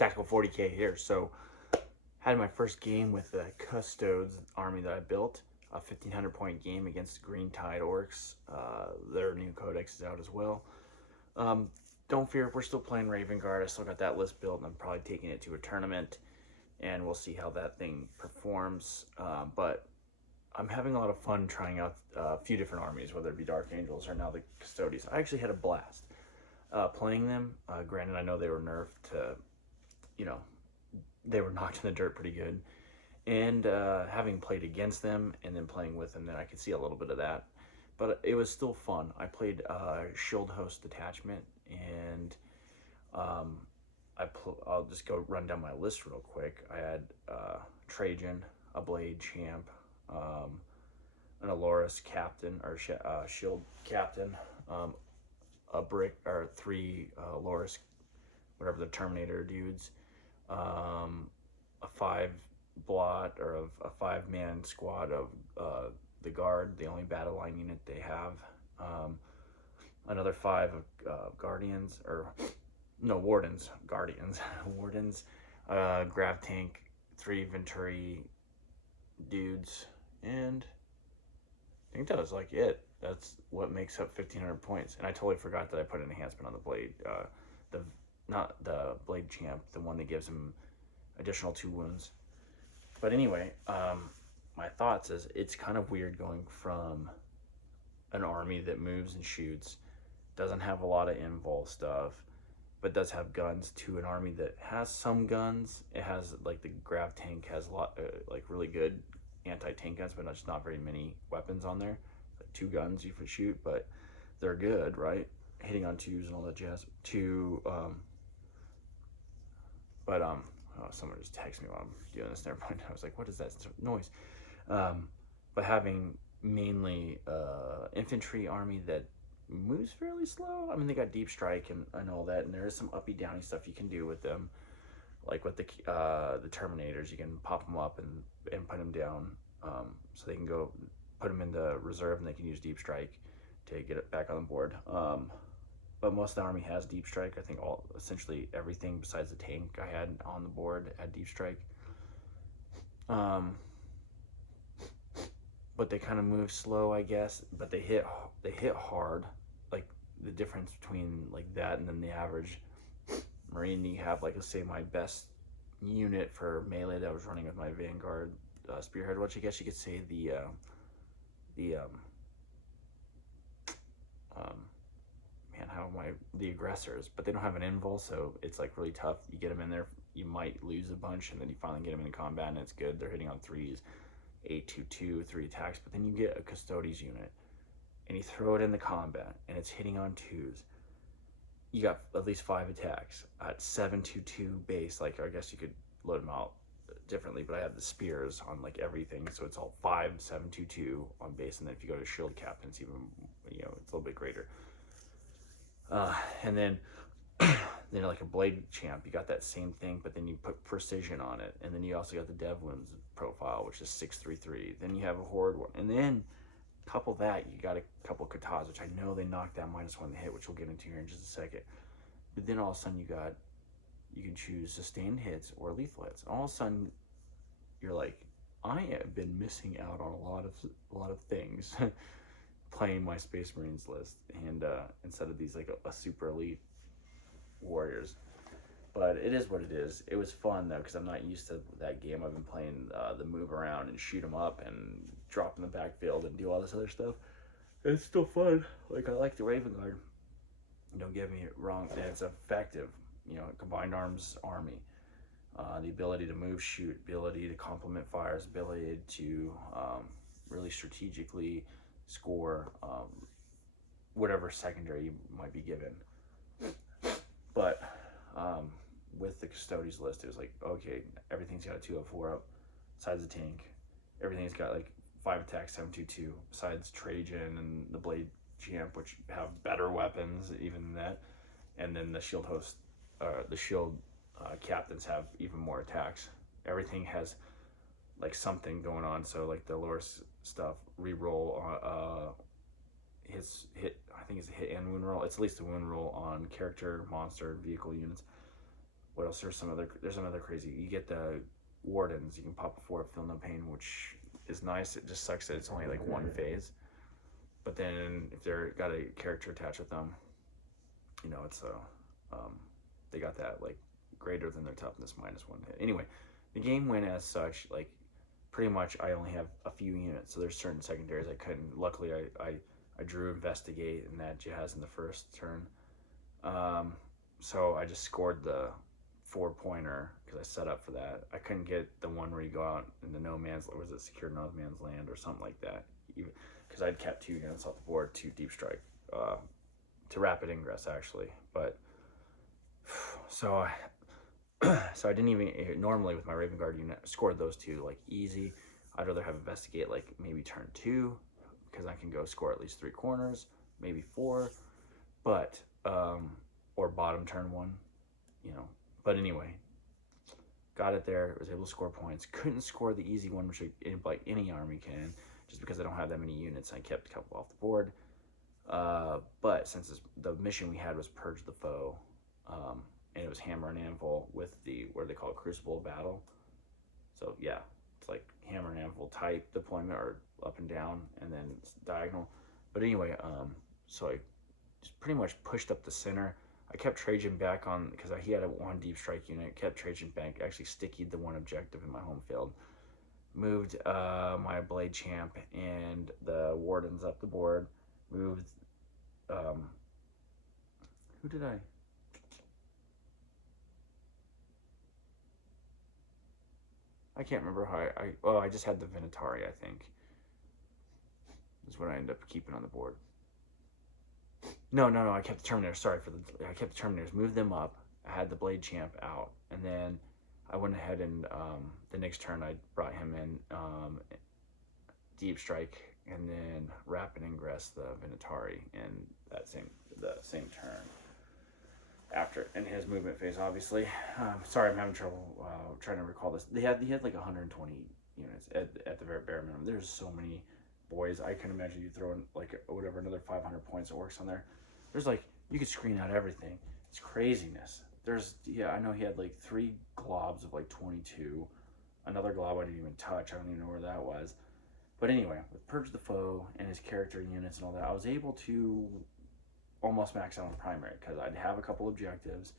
Tactical 40K here. So, had my first game with the Custodes army that I built, a 1500 point game against Green Tide Orcs. Their new codex is out as well. Don't fear, we're still playing Raven Guard. I still got that list built, and I'm probably taking it to a tournament, and we'll see how that thing performs. But I'm having a lot of fun trying out a few different armies, whether it be Dark Angels or now the Custodes. I actually had a blast playing them. Granted, I know they were nerfed to, you know, they were knocked in the dirt pretty good. And having played against them and then playing with them, then I could see a little bit of that. But it was still fun. I played Shield Host Detachment, and I'll just go run down my list real quick. I had Trajan, a Blade Champ, an Aloris Captain, or Shield Captain, a Brick, or 3 Aloris, whatever the Terminator dudes, a 5 blot, or a 5-man squad of the Guard, the only battle line unit they have, another 5 Guardians, or no, Wardens, Guardians, Wardens, Grav Tank, 3 Venturi dudes, and I think that was like it. That's what makes up 1500 points. And I totally forgot that I put an enhancement on the Blade, not the Blade Champ, the one that gives him additional 2 wounds. But anyway, my thoughts is it's kind of weird going from an army that moves and shoots, doesn't have a lot of invul stuff, but does have guns, to an army that has some guns. It has, like, the Grav Tank has a lot, like, really good anti-tank guns, but just not very many weapons on there. Like 2 guns you can shoot, but they're good, right? Hitting on 2s and all that jazz. Oh, someone just texted me while I'm doing this. Never mind. I was like, what is that noise? But having mainly infantry army that moves fairly slow. I mean, they got deep strike and all that, and there is some uppy downy stuff you can do with them, like with the Terminators. You can pop them up and put them down, so they can go put them into reserve, and they can use deep strike to get it back on the board. But most of the army has deep strike. I think essentially everything besides the tank I had on the board had deep strike. But they kind of move slow, I guess. But they hit hard. Like, the difference between like that and then the average Marine, you have, like, let's say my best unit for melee that I was running with my Vanguard Spearhead, which I guess you could say the aggressors, but they don't have an invul, so it's like really tough. You get them in there, you might lose a bunch, and then you finally get them in combat, and it's good. They're hitting on 3s, 8-2-2, 3 attacks. But then you get a Custodes unit, and you throw it in the combat, and it's hitting on 2s. You got at least 5 attacks at 7-2-2 base. Like, I guess you could load them out differently, but I have the spears on like everything, so it's all 5 7-2-2 on base. And then if you go to Shield Captain, it's even, it's a little bit greater. And then like a Blade Champ, you got that same thing, but then you put precision on it, and then you also got the Dev Wounds profile, which is 6-3-3. Then you have a Horde one, and then couple that, you got a couple Custodes, which I know they knocked that -1 to hit, which we'll get into here in just a second. But then all of a sudden you can choose sustained hits or lethal hits. All of a sudden you're like, I have been missing out on a lot of things playing my Space Marines list, and instead of these like a super elite warriors. But it is what it is. It was fun though, because I'm not used to that game. I've been playing the move around and shoot them up and drop in the backfield and do all this other stuff. It's still fun. Like, I like the Raven Guard. Don't get me wrong, it's effective. Combined arms army. The ability to move, shoot, ability to complement fires, ability to really strategically score whatever secondary you might be given. But with the Custodes list, it was like, okay, everything's got a 204 up, besides the tank. Everything's got like 5 attacks, 7-2-2, besides Trajan and the Blade Champ, which have better weapons even than that. And then the Shield Host, the Shield Captains have even more attacks. Everything has like something going on. So like the Loris stuff, reroll I think it's a hit and wound roll. It's at least a wound roll on character, monster, vehicle units. what else? There's some other crazy. You get the wardens. You can pop a 4, feel no pain, which is nice. It just sucks that it's only like one phase. But then if they're got a character attached with them, it's they got that like greater than their toughness -1 hit. Anyway, the game went as such. Like pretty much, I only have a few units, so there's certain secondaries I couldn't. Luckily, I drew investigate and that jazz in the first turn. So I just scored the 4-pointer because I set up for that. I couldn't get the one where you go out in the no man's, was it secure no man's land or something like that, even because I'd kept 2 units off the board, 2 deep strike, to rapid ingress actually. But so I didn't even normally with my Raven Guard unit scored those 2 like easy. I'd rather have investigate like maybe turn 2 because I can go score at least 3 corners, maybe 4, but or bottom turn 1, But anyway, got it there. Was able to score points. Couldn't score the easy one, which like any army can, just because I don't have that many units. I kept a couple off the board. But since the mission we had was purge the foe, and it was hammer and anvil with the what they call it, crucible of battle. So yeah, it's like hammer and anvil type deployment, or up and down, and then it's diagonal. But anyway, so I just pretty much pushed up the center. I kept Trajan back on because he had a 1 deep strike unit. Kept Trajan back. Actually stickied the 1 objective in my home field. Moved my blade champ and the wardens up the board. Moved. Who did I? I can't remember how I just had the Venatari, I think. Is what I ended up keeping on the board. No, I kept the Terminators. Sorry I kept the Terminators. Moved them up. I had the Blade Champ out, and then I went ahead and the next turn I brought him in Deep Strike, and then Rapid Ingress the Venatari in the same turn. After in his movement phase, obviously. Sorry, I'm having trouble trying to recall this. He had like 120 units at the very bare minimum. There's so many boys. I can imagine you throwing like whatever another 500 points of orcs on there. There's like you could screen out everything. It's craziness. I know he had like 3 globs of like 22. Another glob I didn't even touch. I don't even know where that was. But anyway, with Purge the Foe and his character units and all that, I was able to almost max out on primary because I'd have a couple objectives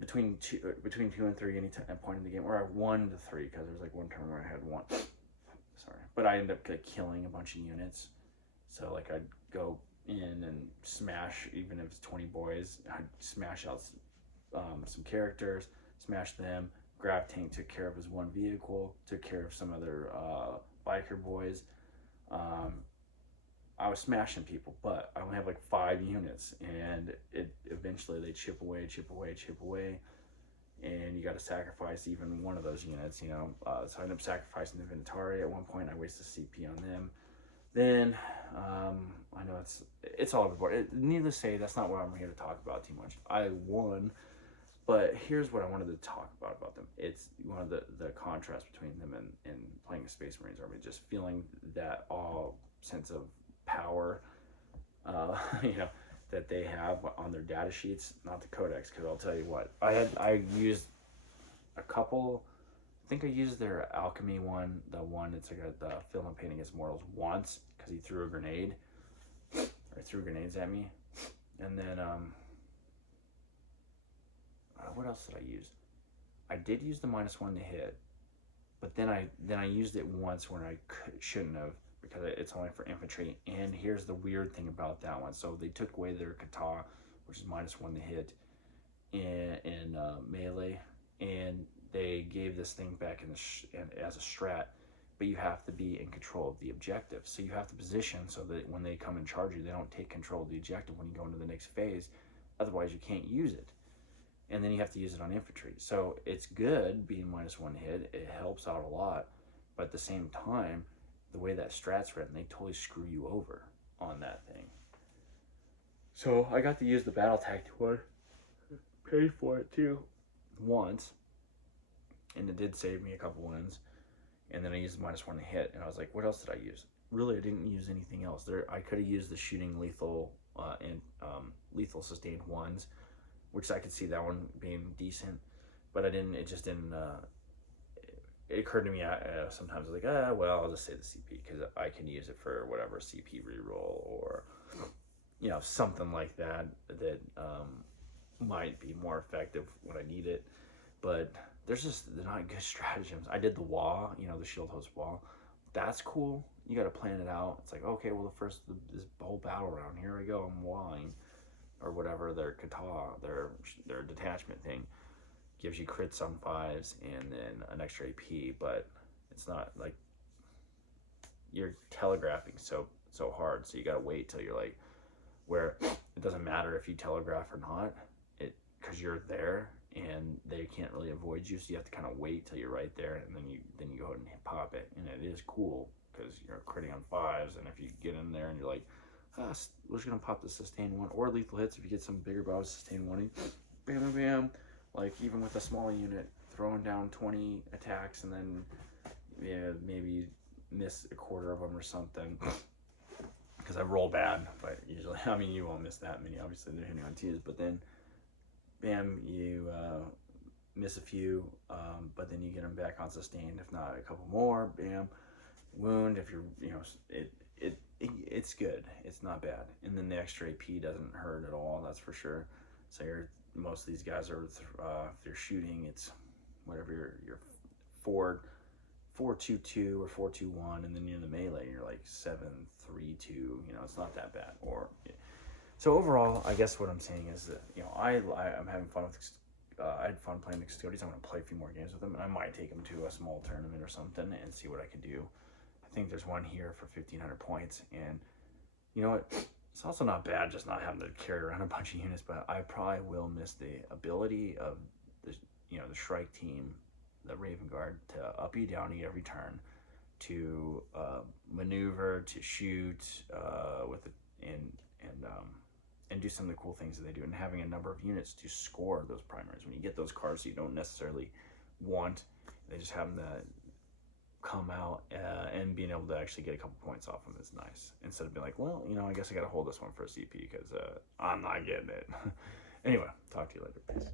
between 2 and 3 any point in the game, or 1 to 3 because there's like one turn where I had 1. Sorry, but I ended up like killing a bunch of units. So like I'd go in and smash, even if it's 20 boys, I'd smash out some characters, smash them. Grab Tank took care of his 1 vehicle, took care of some other biker boys. I was smashing people, but I only have like 5 units, and eventually they chip away, and you got to sacrifice even one of those units, So I ended up sacrificing the Venatari. At one point, I wasted CP on them. Then I know it's all over the board. Needless to say, that's not what I'm here to talk about too much. I won, but here's what I wanted to talk about them. It's one of the contrast between them and playing a Space Marines army, just feeling that all sense of power, that they have on their data sheets, not the codex. Because I'll tell you what, I used a couple. I think I used their alchemy one, the one that's like the film and painting as mortals once because he threw a grenade or threw grenades at me, and then what else did I use? I did use the -1 to hit, but then I used it once when I shouldn't have, because it's only for infantry. And here's the weird thing about that one. So they took away their kata, which is -1 to hit in melee, and they gave this thing back as a strat, but you have to be in control of the objective. So you have to position so that when they come and charge you, they don't take control of the objective when you go into the next phase. Otherwise, you can't use it. And then you have to use it on infantry. So it's good being -1 to hit. It helps out a lot. But at the same time, the way that strat's written, they totally screw you over on that thing. So I got to use the battle tactic one. Paid for it too once, and it did save me a couple wins. And then I used -1 to hit, and I was like, what else did I use? Really, I didn't use anything else. I could have used the shooting lethal and lethal sustained ones, which I could see that one being decent, but I didn't. It just didn't. It occurred to me sometimes like, well, I'll just say the CP because I can use it for whatever CP reroll or something like that might be more effective when I need it. But they're not good stratagems. I did the wah, the shield host wah. That's cool. You got to plan it out. It's like, okay, well, this whole battle round, here I go, I'm wahing or whatever their kata, their detachment thing gives you crits on 5s and then an extra AP, but it's not like you're telegraphing so hard, so you gotta wait till you're like where it doesn't matter if you telegraph or not, because you're there and they can't really avoid you, so you have to kind of wait till you're right there, and then you go ahead and pop it, and it is cool because you're critting on 5s, and if you get in there and you're like, we're just gonna pop the sustain one or lethal hits if you get some bigger bows, sustain one, bam, bam, bam. Like even with a small unit, throwing down 20 attacks and then maybe miss a quarter of them or something. Because I roll bad, but usually, I mean, you won't miss that many. Obviously, they're hitting on 2s, but then, bam, you miss a few, but then you get them back on sustained. If not, a couple more, bam, wound. If you're, it's good. It's not bad. And then the extra AP doesn't hurt at all. That's for sure. So most of these guys are, if they're shooting, it's whatever your 4-2-2 or 4-2-1, and then you're in the melee, you're like 7-3-2. It's not that bad. So overall, I guess what I'm saying is that I'm having fun with. I had fun playing the Custodes. I'm going to play a few more games with them, and I might take them to a small tournament or something and see what I can do. I think there's one here for 1,500 points, and you know what? It's also not bad just not having to carry around a bunch of units, but I probably will miss the ability of the Shrike team, the Raven Guard, to up you down every turn, to maneuver, to shoot with it, and do some of the cool things that they do, and having a number of units to score those primaries. When you get those cards you don't necessarily want, they just have them to come out and being able to actually get a couple points off them is nice, instead of being like, well, I guess I gotta hold this one for a CP because I'm not getting it. Anyway, talk to you later. Peace.